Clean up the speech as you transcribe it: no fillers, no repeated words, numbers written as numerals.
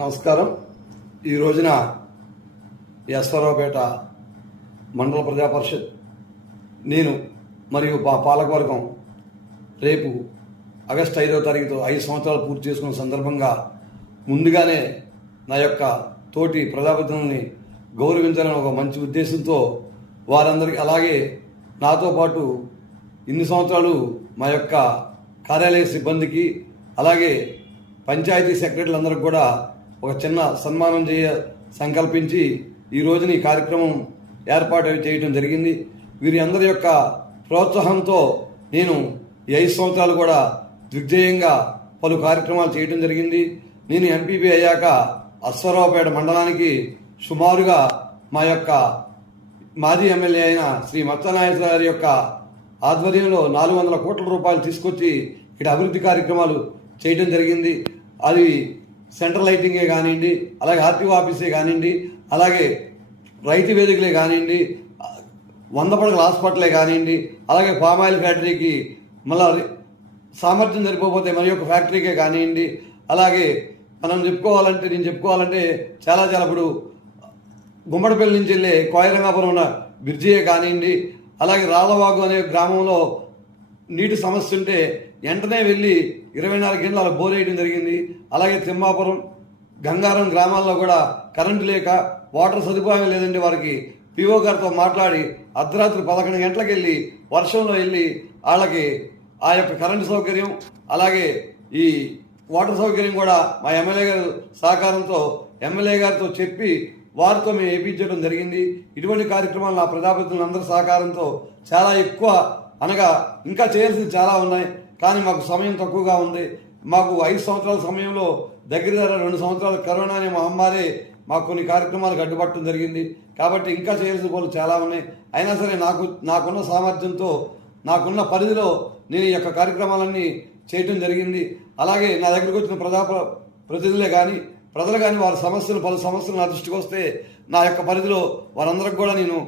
నమస్కారం. ఈ రోజున ఎస్వరావుపేట మండల ప్రజా పరిషత్ నేను మరియు మా పాలకవర్గం రేపు ఆగస్టు 5వ తారీఖుతో 5 సంవత్సరాలు పూర్తి చేసుకున్న సందర్భంగా ముందుగానే నా యొక్క తోటి ప్రజాప్రతినిధుల్ని గౌరవించాలని ఒక మంచి ఉద్దేశంతో వారందరికీ, అలాగే నాతో పాటు ఇన్ని సంవత్సరాలు మా యొక్క కార్యాలయ సిబ్బందికి, అలాగే పంచాయతీ సెక్రటరీలందరికీ కూడా ఒక చిన్న సన్మానం సంకల్పించి ఈ రోజున ఈ కార్యక్రమం ఏర్పాటు చేయడం జరిగింది. వీరి అందరి యొక్క ప్రోత్సాహంతో నేను ఈ 5 సంవత్సరాలు కూడా దిగ్విజయంగా పలు కార్యక్రమాలు చేయడం జరిగింది. నేను ఎంపీపీ అయ్యాక అశ్వరావుపేట మండలానికి సుమారుగా మా యొక్క మాజీ ఎమ్మెల్యే అయిన శ్రీ మత్స్యనాయక గారి యొక్క ఆధ్వర్యంలో 400 కోట్ల రూపాయలు తీసుకొచ్చి ఇక్కడ అభివృద్ధి కార్యక్రమాలు చేయడం జరిగింది. అది సెంట్రల్ లైటింగే కానివ్వండి, అలాగే ఆర్టీఓ ఆఫీసే కానివ్వండి, అలాగే రైతు వేదికలే కానివ్వండి, 100 పడకల హాస్పిటలే కానివ్వండి, అలాగే పామాయిల్ ఫ్యాక్టరీకి మళ్ళీ సామర్థ్యం సరిపోతే మరి యొక్క ఫ్యాక్టరీకే కానివ్వండి, అలాగే నేను చెప్పుకోవాలంటే చాలా ఇప్పుడు గుమ్మడిపల్లి నుంచి వెళ్ళే కోయరంగాపురం ఉన్న బ్రిడ్జియే కానివ్వండి, అలాగే రాళ్ళవాగు అనే గ్రామంలో నీటి సమస్య ఉంటే వెంటనే వెళ్ళి 24 గంటలు అలా బోర్ వేయడం జరిగింది. అలాగే తిమ్మాపురం, గంగారం గ్రామాల్లో కూడా కరెంటు లేక వాటర్ సదుపాయం లేదండి. వారికి పిఓ గారితో మాట్లాడి అర్ధరాత్రి 11 గంటలకు వెళ్ళి వర్షంలో వెళ్ళి వాళ్ళకి ఆ యొక్క కరెంటు సౌకర్యం, అలాగే ఈ వాటర్ సౌకర్యం కూడా మా ఎమ్మెల్యే గారి సహకారంతో ఎమ్మెల్యే గారితో చెప్పి వారితో మేము వేయించడం జరిగింది. ఇటువంటి కార్యక్రమాలు నా ప్రజాప్రతినిధులందరి సహకారంతో చాలా ఎక్కువ, అనగా ఇంకా చేయాల్సింది చాలా ఉన్నాయి, కానీ మాకు సమయం తక్కువగా ఉంది. మాకు 5 సంవత్సరాల సమయంలో దగ్గర 2 సంవత్సరాల కరోనా అనే మహమ్మారి మాకు కొన్ని కార్యక్రమాలకు అడ్డుపట్టడం జరిగింది. కాబట్టి ఇంకా చేయాల్సిన పనులు చాలా ఉన్నాయి. అయినా సరే నాకున్న సామర్థ్యంతో, నాకున్న పరిధిలో నేను ఈ యొక్క కార్యక్రమాలన్నీ చేయటం జరిగింది. అలాగే నా దగ్గరకు వచ్చిన ప్రతినిధులే కానీ ప్రజలు కానీ పలు సమస్యలు నా దృష్టికి వస్తే నా యొక్క పరిధిలో వారందరికి కూడా నేను